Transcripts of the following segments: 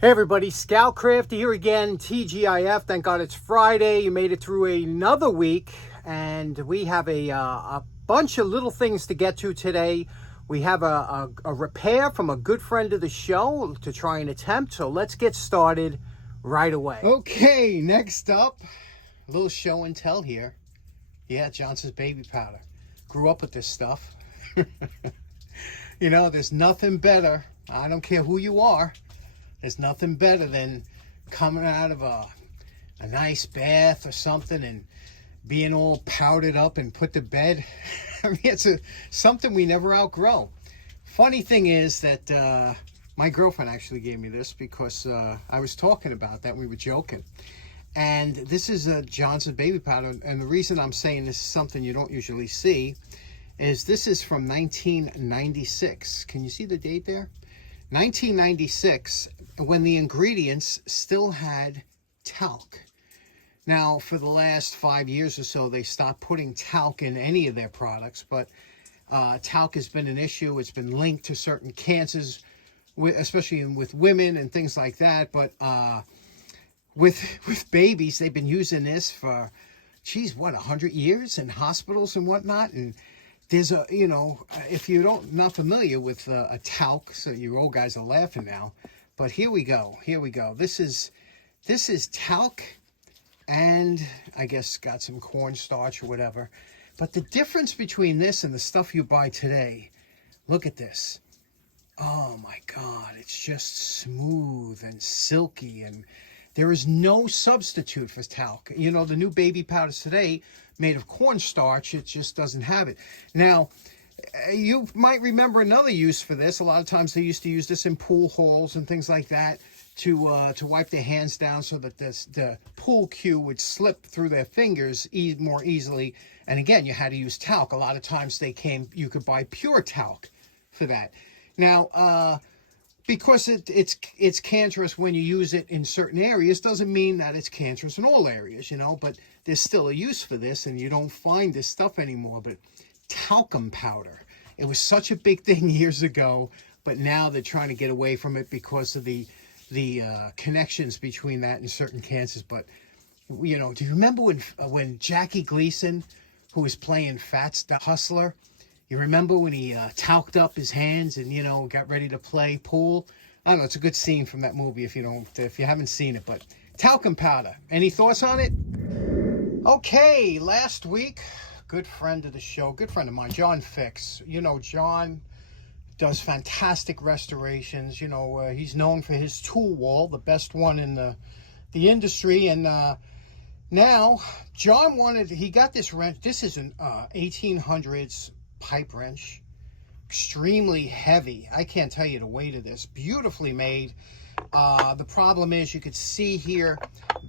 Hey everybody, Scoutcraft here again, TGIF. Thank God it's Friday. You made it through another week, and we have a bunch of little things to get to today. We have a repair from a good friend of the show to try and attempt, so let's get started right away. Okay, next up, a little show and tell here. Yeah, Johnson's baby powder. Grew up with this stuff. You know, there's nothing better. I don't care who you are. There's nothing better than coming out of a nice bath or something and being all powdered up and put to bed. I mean, it's something we never outgrow. Funny thing is that my girlfriend actually gave me this because I was talking about that. We were joking. And this is a Johnson baby powder. And the reason I'm saying this is something you don't usually see is this is from 1996. Can you see the date there? 1996, when the ingredients still had talc. Now, for the last 5 years or so, they stopped putting talc in any of their products, but talc has been an issue. It's been linked to certain cancers, especially with women and things like that. But with babies, they've been using this for, geez, what, 100 years in hospitals and whatnot. And there's a, you know, if you're not familiar with a talc, so you old guys are laughing now, but here we go. This is talc, and I guess got some cornstarch or whatever. But the difference between this and the stuff you buy today, look at this. Oh my God, it's just smooth and silky, and there is no substitute for talc. You know, the new baby powders today made of cornstarch, it just doesn't have it. Now, you might remember another use for this. A lot of times they used to use this in pool halls and things like that to wipe their hands down so that the pool cue would slip through their fingers more easily. And again, you had to use talc. A lot of times you could buy pure talc for that. Now, because it's cancerous when you use it in certain areas, doesn't mean that it's cancerous in all areas, you know, but there's still a use for this, and you don't find this stuff anymore. But talcum powder, it was such a big thing years ago, but now they're trying to get away from it because of the connections between that and certain cancers. But, you know, do you remember when Jackie Gleason, who was playing Fats the Hustler, you remember when he talked up his hands and, you know, got ready to play pool? I don't know, it's a good scene from that movie if you haven't seen it. But talcum powder, any thoughts on it? Okay, last week, good friend of the show, good friend of mine, John Fix. You know, John does fantastic restorations. You know, he's known for his tool wall, the best one in the industry. And now, John he got this wrench. This is an 1800's pipe wrench, extremely heavy. I can't tell you the weight of this. Beautifully made. The problem is you could see here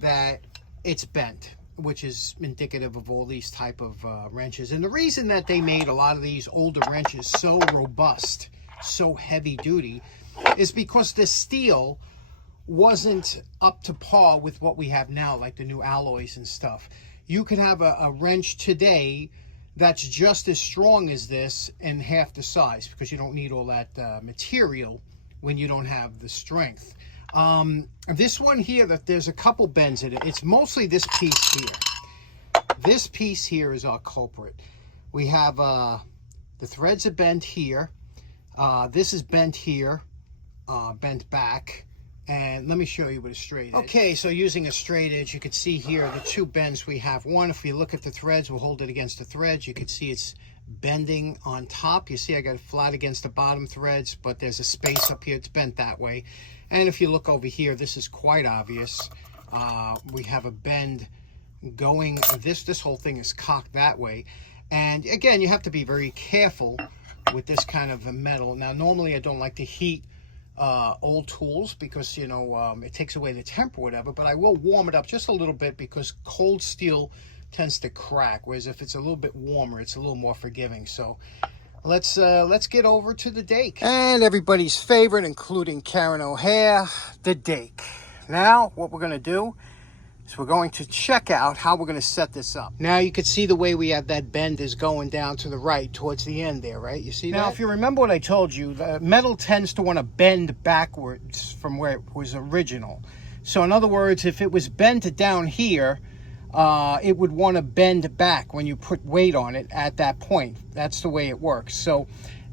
that it's bent, which is indicative of all these type of wrenches. And the reason that they made a lot of these older wrenches so robust, so heavy duty, is because the steel wasn't up to par with what we have now, like the new alloys and stuff. You could have a wrench today that's just as strong as this and half the size, because you don't need all that material when you don't have the strength. This one here, that there's a couple bends in it. It's mostly this piece here. This piece here is our culprit. We have the threads are bent here. This is bent here, bent back. And let me show you with a straight edge. Okay, so using a straight edge, you can see here the two bends we have. One, if you look at the threads, we'll hold it against the threads. You can see it's bending on top. You see I got it flat against the bottom threads, but there's a space up here. It's bent that way. And if you look over here, this is quite obvious. We have a bend going. This whole thing is cocked that way. And again, you have to be very careful with this kind of a metal. Now, normally I don't like to heat old tools because, you know, it takes away the temp or whatever, but I will warm it up just a little bit because cold steel tends to crack, whereas if it's a little bit warmer, it's a little more forgiving. So let's get over to the Dake. And everybody's favorite, including Karen O'Hare, the Dake. Now, what we're going to do So we're going to check out how we're going to set this up. Now you can see the way we have that bend is going down to the right towards the end there, right? You see that? Now, if you remember what I told you, the metal tends to want to bend backwards from where it was original. So in other words, if it was bent down here, it would want to bend back when you put weight on it at that point. That's the way it works. So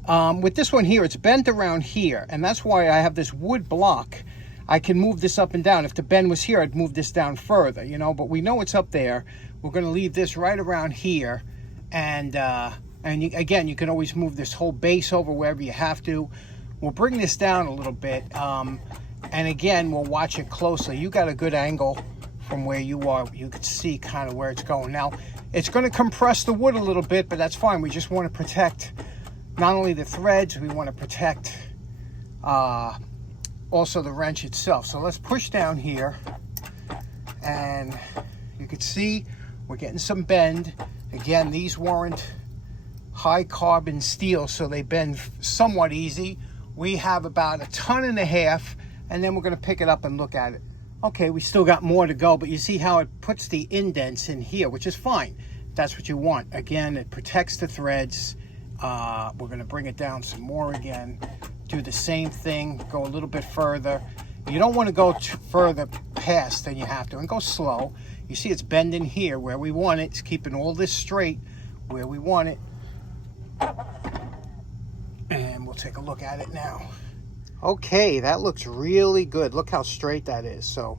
with this one here, it's bent around here, and that's why I have this wood block. I can move this up and down. If the bend was here, I'd move this down further, you know, but we know it's up there. We're going to leave this right around here. And again, you can always move this whole base over wherever you have to. We'll bring this down a little bit. And again, we'll watch it closely. You got a good angle from where you are. You can see kind of where it's going. Now, it's going to compress the wood a little bit, but that's fine. We just want to protect not only the threads, we want to protect also the wrench itself. So let's push down here, and you can see we're getting some bend. Again, these weren't high carbon steel, so they bend somewhat easy. We have about 1.5 tons, and then we're going to pick it up and look at it. Okay, we still got more to go, but you see how it puts the indents in here, which is fine. That's what you want. Again, it protects the threads. We're going to bring it down some more again. Do the same thing, go a little bit further. You don't want to go further past than you have to, and go slow. You see it's bending here where we want it. It's keeping all this straight where we want it. And we'll take a look at it now. Okay, that looks really good. Look how straight that is. So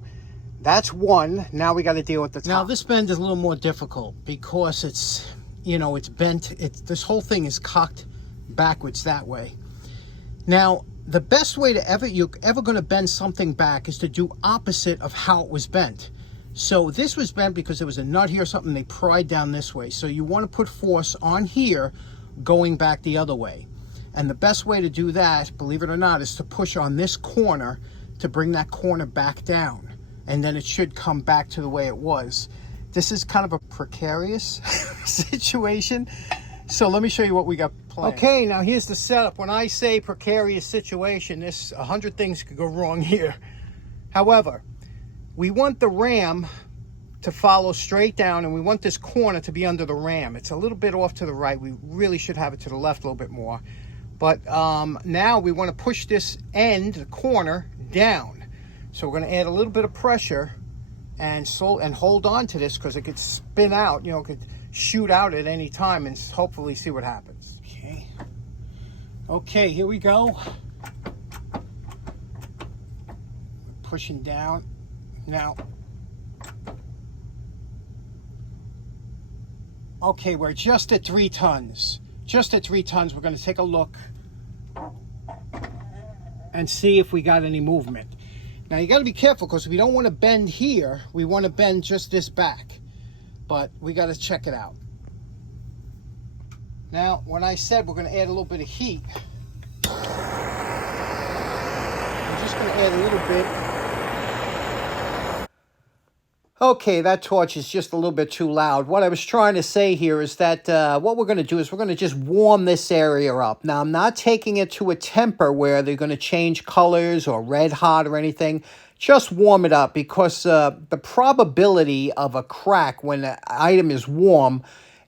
that's one. Now we got to deal with the top. Now this bend is a little more difficult because it's, you know, it's bent. This whole thing is cocked backwards that way. Now, the best way to you're ever going to bend something back is to do opposite of how it was bent. So this was bent because there was a nut here or something. They pried down this way. So you want to put force on here going back the other way. And the best way to do that, believe it or not, is to push on this corner to bring that corner back down. And then it should come back to the way it was. This is kind of a precarious situation. So let me show you what we got planned. Okay, now here's the setup. When I say precarious situation, 100 things could go wrong here. However, we want the ram to follow straight down, and we want this corner to be under the ram. It's a little bit off to the right. We really should have it to the left a little bit more. But now we want to push this end, the corner, down. So we're going to add a little bit of pressure and hold on to this because it could spin out, you know, it could shoot out at any time, and hopefully see what happens. Okay, here we go. Pushing down. Now, okay, we're just at 3 tons. Just at 3 tons, we're going to take a look and see if we got any movement. Now, you got to be careful because we don't want to bend here. We want to bend just this back. But we got to check it out. Now, when I said we're going to add a little bit of heat, I'm just going to add a little bit. Okay, that torch is just a little bit too loud. What I was trying to say here is that what we're going to do is we're going to just warm this area up. Now, I'm not taking it to a temper where they're going to change colors or red hot or anything. Just warm it up because the probability of a crack when the item is warm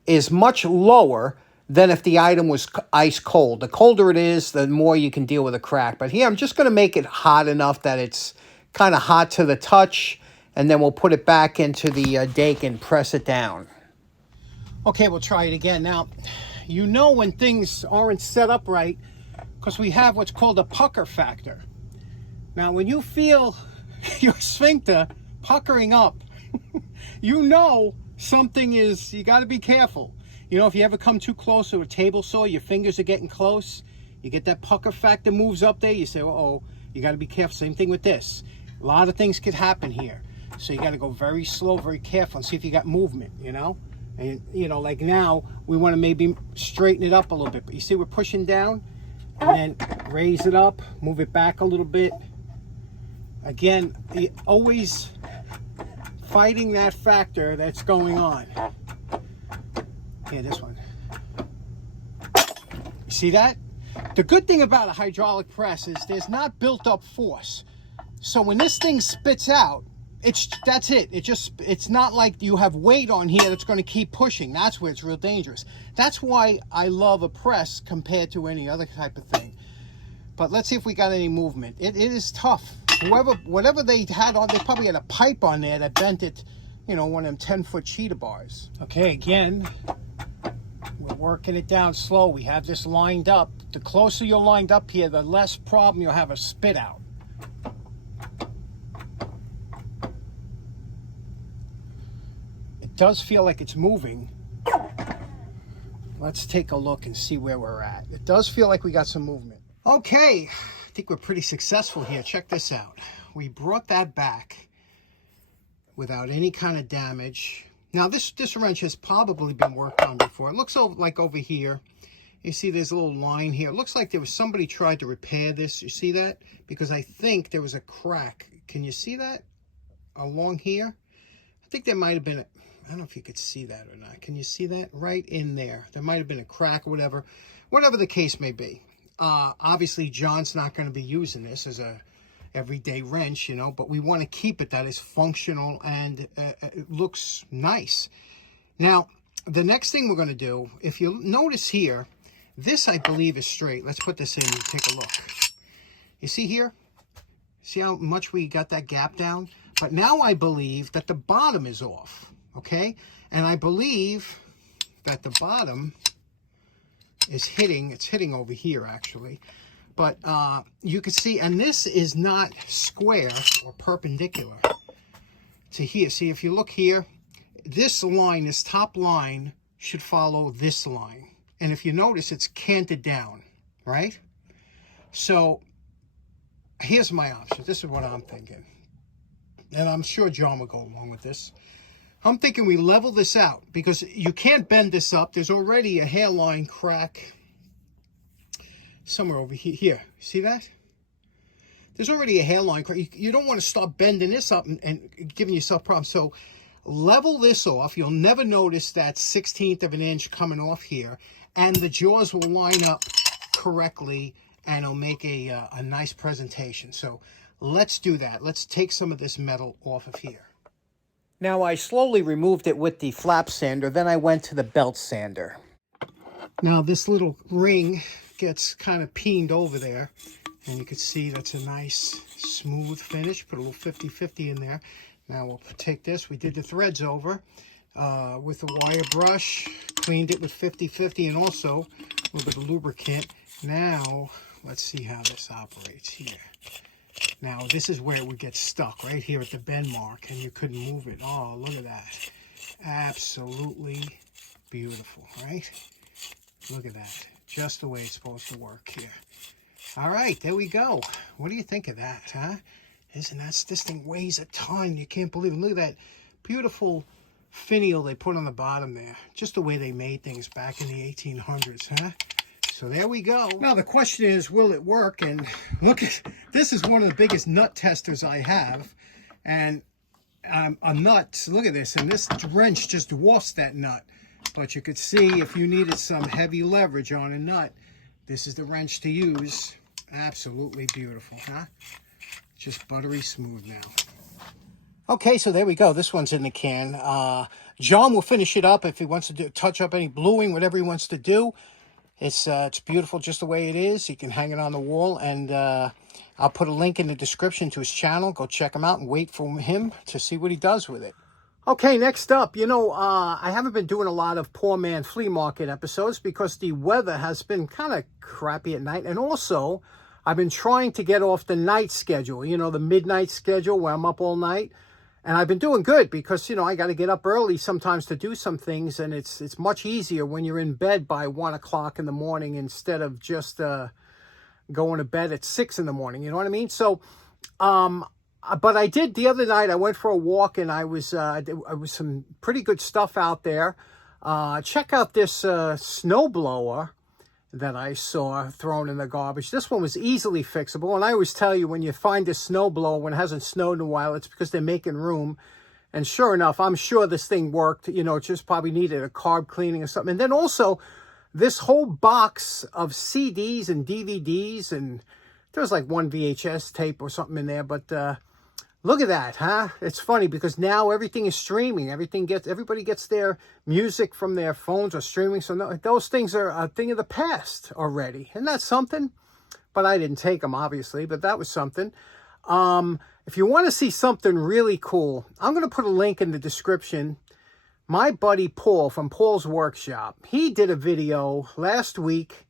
is much lower than if the item was ice cold. The colder it is, the more you can deal with a crack. But here, I'm just going to make it hot enough that it's kind of hot to the touch, and then we'll put it back into the Dake and press it down. Okay, we'll try it again. Now, you know when things aren't set up right because we have what's called a pucker factor. Now, when you feel your sphincter puckering up, you know something is, you got to be careful. You know, if you ever come too close to a table saw, your fingers are getting close, you get that pucker factor moves up there, you say, uh-oh, you got to be careful. Same thing with this. A lot of things could happen here. So you got to go very slow, very careful, and see if you got movement, you know? And, you know, like now, we want to maybe straighten it up a little bit. But you see we're pushing down, and then raise it up, move it back a little bit. Again, always fighting that factor that's going on. Here, this one. You see that? The good thing about a hydraulic press is there's not built up force. So when this thing spits out, that's it. It's not like you have weight on here that's going to keep pushing. That's where it's real dangerous. That's why I love a press compared to any other type of thing. But let's see if we got any movement. It is tough. Whatever they had on, they probably had a pipe on there that bent it, you know, one of them 10-foot cheetah bars. Okay, again, we're working it down slow. We have this lined up. The closer you're lined up here, the less problem you'll have a spit out. It does feel like it's moving. Let's take a look and see where we're at. It does feel like we got some movement. Okay, I think we're pretty successful here. Check this out. We brought that back without any kind of damage. Now this wrench has probably been worked on before. It looks like over here. You see there's a little line here. It looks like there was somebody tried to repair this. You see that? Because I think there was a crack. Can you see that along here? I think there might have been I don't know if you could see that or not. Can you see that? Right in there. There might have been a crack or whatever. Whatever the case may be. Obviously, John's not going to be using this as a everyday wrench, you know, but we want to keep it that is functional and it looks nice. Now, the next thing we're going to do, if you notice here, this I believe is straight. Let's put this in and take a look. You see here? See how much we got that gap down? But now I believe that the bottom is off, okay? And I believe that the bottom is hitting, it's hitting over here actually. But you can see, and this is not square or perpendicular to here. See, if you look here, this line, this top line should follow this line. And if you notice, it's canted down, right? So here's my option. This is what I'm thinking. And I'm sure John will go along with this. I'm thinking we level this out because you can't bend this up. There's already a hairline crack somewhere over here. Here, see that? There's already a hairline crack. You don't want to start bending this up and giving yourself problems. So level this off. You'll never notice that 1/16 of an inch coming off here. And the jaws will line up correctly and it'll make a nice presentation. So let's do that. Let's take some of this metal off of here. Now I slowly removed it with the flap sander, then I went to the belt sander. Now this little ring gets kind of peened over there, and you can see that's a nice smooth finish. Put a little 50-50 in there. Now we'll take this, we did the threads over with a wire brush, cleaned it with 50-50 and also a little bit of lubricant. Now let's see how this operates here. Now, this is where it would get stuck, right here at the bend mark, and you couldn't move it. Oh, look at that. Absolutely beautiful, right? Look at that. Just the way it's supposed to work here. All right, there we go. What do you think of that, huh? Isn't that, this thing weighs a ton. You can't believe it. Look at that beautiful finial they put on the bottom there. Just the way they made things back in the 1800s, huh? So there we go. Now the question is, will it work? And look at, this is one of the biggest nut testers I have. And a nut, look at this, and this wrench just dwarfs that nut. But you could see if you needed some heavy leverage on a nut, this is the wrench to use. Absolutely beautiful, huh? Just buttery smooth now. Okay, so there we go. This one's in the can. John will finish it up if he wants to touch up any bluing, whatever he wants to do. It's beautiful just the way it is. You can hang it on the wall, and I'll put a link in the description to his channel. Go check him out and wait for him to see what he does with it. Okay, next up, you know, I haven't been doing a lot of Poor Man Flea Market episodes because the weather has been kind of crappy at night. And also, I've been trying to get off the night schedule, you know, the midnight schedule where I'm up all night. And I've been doing good because, you know, I got to get up early sometimes to do some things. And it's much easier when you're in bed by 1 o'clock in the morning instead of just going to bed at 6 in the morning. You know what I mean? So, but I did the other night. I went for a walk and I was some pretty good stuff out there. Check out this snowblower that I saw thrown in the garbage. This one was easily fixable. And I always tell you, when you find a snowblower when it hasn't snowed in a while, it's because they're making room. And sure enough, I'm sure this thing worked. You know, it just probably needed a carb cleaning or something. And then also, this whole box of CDs and DVDs, and there was like one VHS tape or something in there. But Look at that, huh? It's funny because now everything is streaming. Everybody gets their music from their phones or streaming. So no, those things are a thing of the past already. Isn't that something? But I didn't take them, obviously, but that was something. If you want to see something really cool, I'm going to put a link in the description. My buddy Paul from Paul's Workshop, he did a video last week.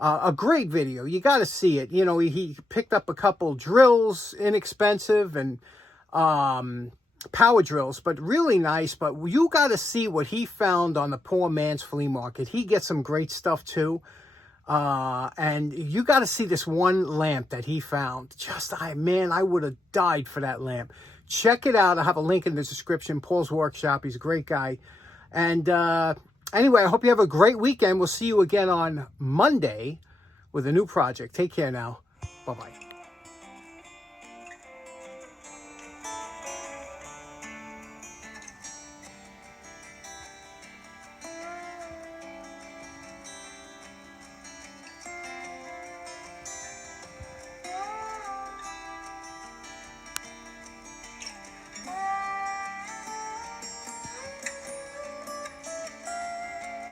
A great video. You got to see it. You know, he picked up a couple drills, inexpensive, and power drills, but really nice. But you got to see what he found on the poor man's flea market. He gets some great stuff too. And you got to see this one lamp that he found. Man, I would have died for that lamp. Check it out. I have a link in the description. Paul's Workshop. He's a great guy. And anyway, I hope you have a great weekend. We'll see you again on Monday with a new project. Take care now. Bye-bye.